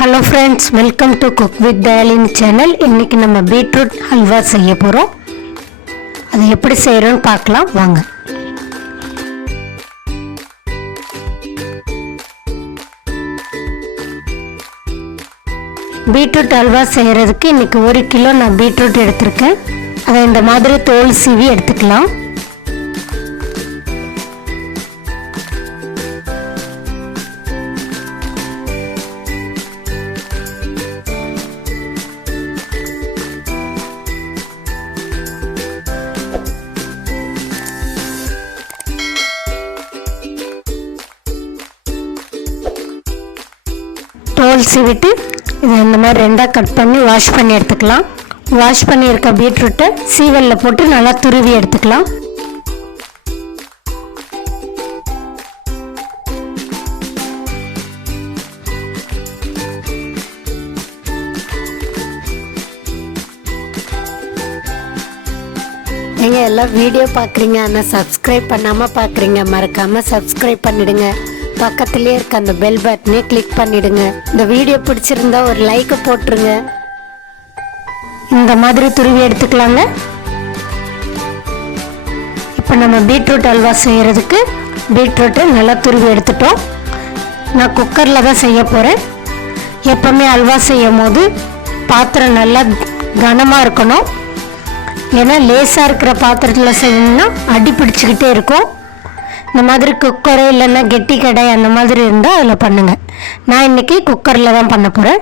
Hello friends, welcome to cook with Dayalini channel. இன்றைக்கி நம்ம beetroot halwa செய்ய போகிறோம். அது எப்படி செய்கிறோன்னு பார்க்கலாம் வாங்க. பீட்ரூட் ஹல்வா செய்கிறதுக்கு இன்றைக்கி 1 கிலோ நான் பீட்ரூட் எடுத்திருக்கேன். அதை இந்த மாதிரி தோல் சீவி எடுத்துக்கலாம். தோல் சீவிட்டு இதை இந்த மாதிரி ரெண்டாக கட் பண்ணி வாஷ் பண்ணி எடுத்துக்கலாம். வாஷ் பண்ணியிருக்க பீட்ரூட்டை சீவலில் போட்டு நல்லா துருவி எடுத்துக்கலாம். நீங்கள் எல்லாம் வீடியோ பார்க்குறீங்க, ஆனால் சப்ஸ்கிரைப் பண்ணாமல் பார்க்குறீங்க. மறக்காமல் சப்ஸ்கிரைப் பண்ணிவிடுங்க. பக்கத்துலேயே இருக்க அந்த பெல் பட்டனை கிளிக் பண்ணிடுங்க. இந்த வீடியோ பிடிச்சிருந்தா ஒரு லைக்கை போட்டுருங்க. இந்த மாதிரி துருவி எடுத்துக்கலாங்க. இப்போ நம்ம பீட்ரூட் அல்வா செய்கிறதுக்கு பீட்ரூட்டை நல்லா துருவி எடுத்துட்டோம். நான் குக்கரில் தான் செய்ய போகிறேன். எப்போவுமே அல்வா செய்யும் போது பாத்திரம் நல்லா கனமாக இருக்கணும். ஏன்னா லேசாக இருக்கிற பாத்திரத்தில் செய்யணும்னா அடி பிடிச்சிக்கிட்டே இருக்கும். இந்த மாதிரி குக்கரு இல்லைன்னா கெட்டி கடை அந்த மாதிரி இருந்தால் அதில் பண்ணுங்கள். நான் இன்றைக்கி குக்கரில் தான் பண்ண போகிறேன்.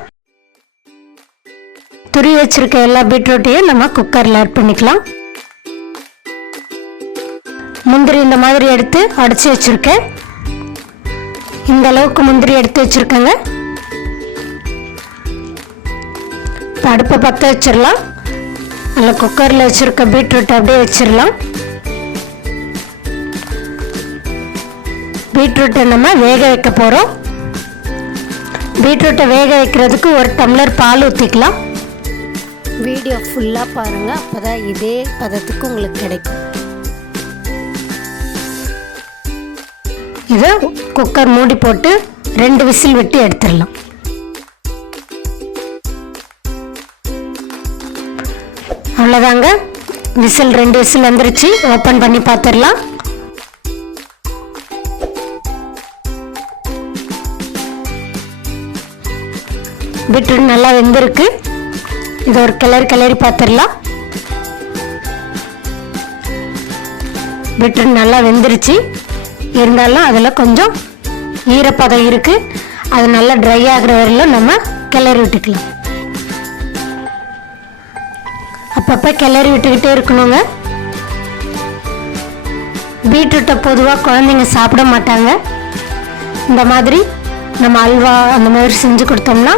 துருவி வச்சுருக்க எல்லா பீட்ரூட்டையும் நம்ம குக்கரில் ஆட் பண்ணிக்கலாம். முந்திரி இந்த மாதிரி எடுத்து அடித்து வச்சுருக்கேன். இந்த அளவுக்கு முந்திரி எடுத்து வச்சுருக்கேங்க. இப்போ அடுப்பை பற்ற வச்சிடலாம். அதில் குக்கரில் வச்சுருக்க பீட்ரூட் அப்படியே வச்சிடலாம். பீட்ரூட்டை நம்ம வேக வைக்க போகிறோம். பீட்ரூட்டை வேக வைக்கிறதுக்கு 1 டம்ளர் பால் ஊற்றிக்கலாம். வீடியோ ஃபுல்லாக பாருங்கள், அப்போ தான் இதே பதத்துக்கு உங்களுக்கு கிடைக்கும். இதை குக்கர் மூடி போட்டு 2 விசில் விட்டு எடுத்துடலாம். அவ்வளோதாங்க, விசில் 2 விசில் வந்துருச்சு. ஓப்பன் பண்ணி பார்த்துடலாம். பீட்ரூட் நல்லா வெந்திருக்கு. இது ஒரு கிளறி பார்த்துடலாம். பீட்ரூட் நல்லா வெந்துருச்சு. இருந்தாலும் அதில் கொஞ்சம் ஈரப்பதம் இருக்குது. அது நல்லா ட்ரை ஆகிற வரையிலும் நம்ம கிளறி விட்டுக்கலாம். அப்பப்போ கிளறி விட்டுக்கிட்டே இருக்கணுங்க. பீட்ரூட்டை பொதுவாக குழந்தைங்க சாப்பிட மாட்டாங்க. இந்த மாதிரி நம்ம அல்வா அந்த மாதிரி செஞ்சு கொடுத்தோம்னா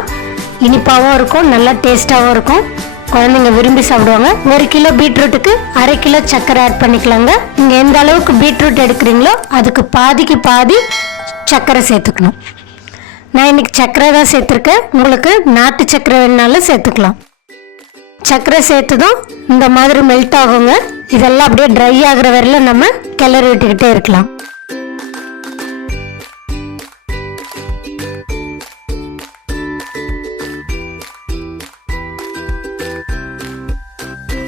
இனிப்பாகவும் இருக்கும், நல்லா டேஸ்ட்டாகவும் இருக்கும். குழந்தைங்க விரும்பி சாப்பிடுவாங்க. 1 கிலோ பீட்ரூட்டுக்கு 1/2 கிலோ சர்க்கரை ஆட் பண்ணிக்கலாங்க. நீங்கள் எந்த அளவுக்கு பீட்ரூட் எடுக்கிறீங்களோ அதுக்கு பாதிக்கு பாதி சர்க்கரை சேர்த்துக்கணும். நான் இன்றைக்கி சர்க்கரை தான் சேர்த்துருக்கேன். உங்களுக்கு நாட்டு சர்க்கரை வேணுனாலும் சேர்த்துக்கலாம். சர்க்கரை சேர்த்துதும் இந்த மாதிரி மெல்ட் ஆகுங்க. இதெல்லாம் அப்படியே ட்ரை ஆகிற வரையில நம்ம கிளறி விட்டுக்கிட்டே இருக்கலாம்.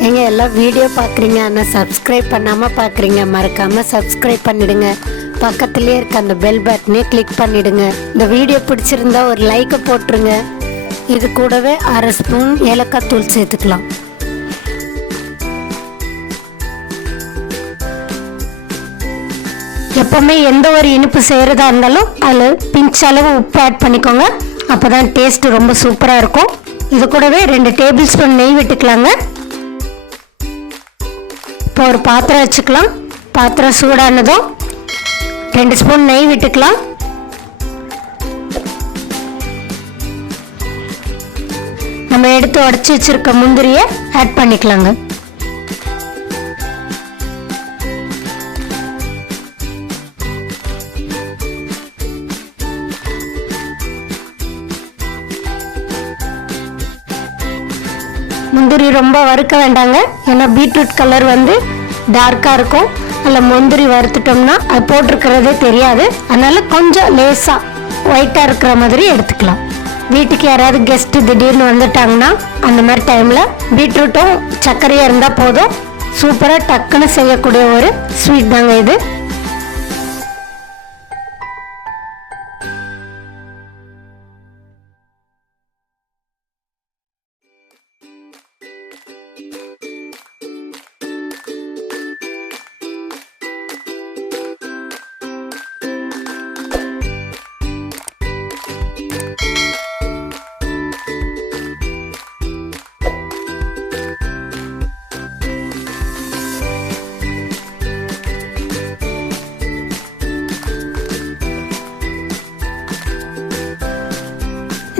நீங்கள் எல்லாம் வீடியோ பார்க்குறீங்க, ஆனால் சப்ஸ்கிரைப் பண்ணாமல் பார்க்குறீங்க. மறக்காமல் சப்ஸ்கிரைப் பண்ணிவிடுங்க. பக்கத்துலேயே இருக்க அந்த பெல் பட்டனை கிளிக் பண்ணிவிடுங்க. இந்த வீடியோ பிடிச்சிருந்தா ஒரு லைக்கை போட்டுருங்க. இது கூடவே 1/2 ஸ்பூன் ஏலக்காய் தூள் சேர்த்துக்கலாம். எப்போவுமே எந்த ஒரு இனிப்பு செய்கிறதா இருந்தாலும் அதில் பிஞ்ச் அளவு உப்பு ஆட் பண்ணிக்கோங்க. அப்போ தான் டேஸ்ட்டு ரொம்ப சூப்பராக இருக்கும். இது கூடவே 2 டேபிள் ஸ்பூன் நெய் விட்டுக்கலாங்க. இப்போ ஒரு பாத்திரம் வச்சுக்கலாம். பாத்திரம் சூடானதும் 2 ஸ்பூன் நெய் விட்டுக்கலாம். நம்ம எடுத்து உடச்சி வச்சிருக்க முந்திரியை ஆட் பண்ணிக்கலாங்க. முந்திரி ரொம்ப வறுக்க வேண்டாங்க. ஏன்னா பீட்ரூட் கலர் டார்க்காக இருக்கும். அதில் முந்திரி வறுத்துட்டோம்னா அது போட்டிருக்கிறதே தெரியாது. அதனால் கொஞ்சம் லேசாக ஒயிட்டாக இருக்கிற மாதிரி எடுத்துக்கலாம். வீட்டுக்கு யாராவது கெஸ்ட் திடீர்னு வந்துட்டாங்கன்னா அந்த மாதிரி டைம்ல பீட்ரூட்டும் சர்க்கரையும் இருந்தால் போதும். சூப்பராக டக்குன்னு செய்யக்கூடிய ஒரு ஸ்வீட் தாங்க இது.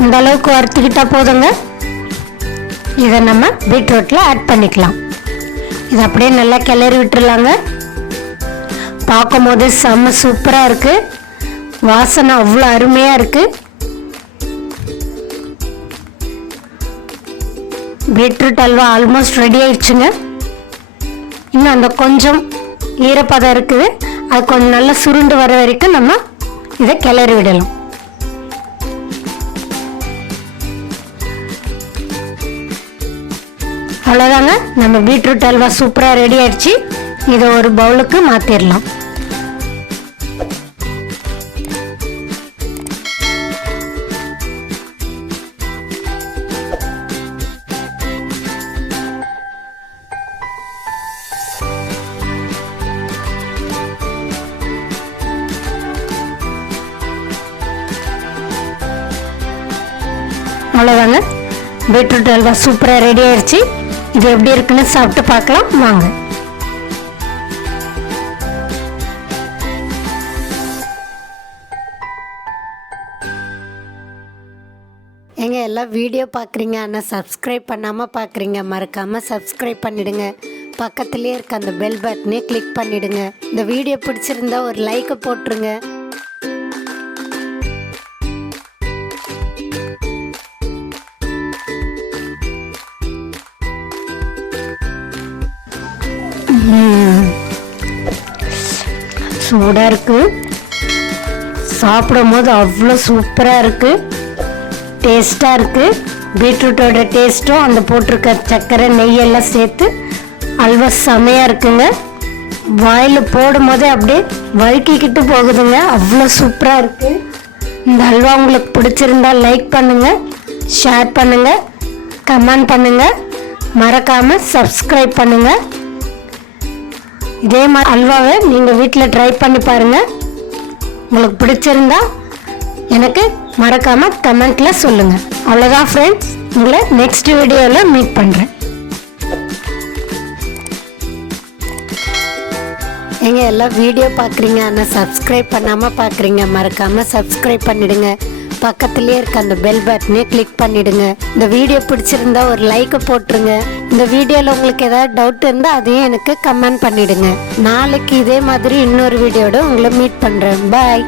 இந்த அளவுக்கு வறுத்துக்கிட்டா போதுங்க. இதை நம்ம பீட்ரூட்டில் ஆட் பண்ணிக்கலாம். இதை அப்படியே நல்லா கிளறி விட்டுருலாங்க. பார்க்கும் போது செம்ம சூப்பராக இருக்குது. வாசனை அவ்வளோ அருமையாக இருக்குது. பீட்ரூட் அல்வா ஆல்மோஸ்ட் ரெடி ஆயிடுச்சுங்க. இன்னும் அந்த கொஞ்சம் ஈரப்பதம் இருக்குது. அது கொஞ்சம் நல்லா சுருண்டு வர வரைக்கும் நம்ம இதை கிளறி விடலாம். அவ்வளோதாங்க, நம்ம பீட்ரூட் அல்வா சூப்பராக ரெடி ஆயிடுச்சு. இதை ஒரு பவுலுக்கு மாற்றிடலாம். அவ்வளோதாங்க, பீட்ரூட் அல்வா சூப்பராக ரெடி ஆயிடுச்சு. இது எப்படி இருக்குன்னு சாப்பிட்டு பார்க்கலாம் வாங்க. எங்க எல்லாம் வீடியோ பார்க்குறீங்க, ஆனால் சப்ஸ்கிரைப் பண்ணாமல் பார்க்குறீங்க. மறக்காமல் சப்ஸ்கிரைப் பண்ணிடுங்க. பக்கத்துலேயே இருக்க அந்த பெல் பட்டனே கிளிக் பண்ணிடுங்க. இந்த வீடியோ பிடிச்சிருந்தா ஒரு லைக்கை போட்டுருங்க. சூடாக இருக்குது. சாப்பிடும் போது அவ்வளோ சூப்பராக இருக்குது. டேஸ்ட்டாக இருக்குது. பீட்ரூட்டோட டேஸ்ட்டும் அந்த போட்டிருக்க சர்க்கரை நெய்யெல்லாம் சேர்த்து அல்வா செமையாக இருக்குங்க. வாயில் போடும் போதே அப்படியே வழுக்கிக்கிட்டு போகுதுங்க. அவ்வளோ சூப்பராக இருக்குது. இந்த அல்வா உங்களுக்கு பிடிச்சிருந்தா லைக் பண்ணுங்கள், ஷேர் பண்ணுங்கள், கமெண்ட் பண்ணுங்கள். மறக்காமல் சப்ஸ்கிரைப் பண்ணுங்கள். இதே மாதிரி அல்வாவை நீங்கள் வீட்டில் ட்ரை பண்ணி பாருங்கள். உங்களுக்கு பிடிச்சிருந்தா எனக்கு மறக்காமல் கமெண்ட்டில் சொல்லுங்கள். அவ்வளோதான் ஃப்ரெண்ட்ஸ், உங்களை நெக்ஸ்ட் வீடியோவில் மீட் பண்ணுறேன். எங்க எல்லாம் வீடியோ பார்க்குறீங்க, ஆனால் சப்ஸ்கிரைப் பண்ணாமல் பார்க்குறீங்க. மறக்காமல் சப்ஸ்கிரைப் பண்ணிவிடுங்க. பக்கத்துலேயே இருக்க அந்த பெல் பட்டனே கிளிக் பண்ணிவிடுங்க. இந்த வீடியோ பிடிச்சிருந்தா ஒரு லைக்கை போட்டுருங்க. இந்த வீடியோவில் உங்களுக்கு ஏதாவது டவுட் இருந்தால் அதையும் எனக்கு கமெண்ட் பண்ணிவிடுங்க. நாளைக்கு இதே மாதிரி இன்னொரு வீடியோட உங்களை மீட் பண்ணுறேன். பாய்.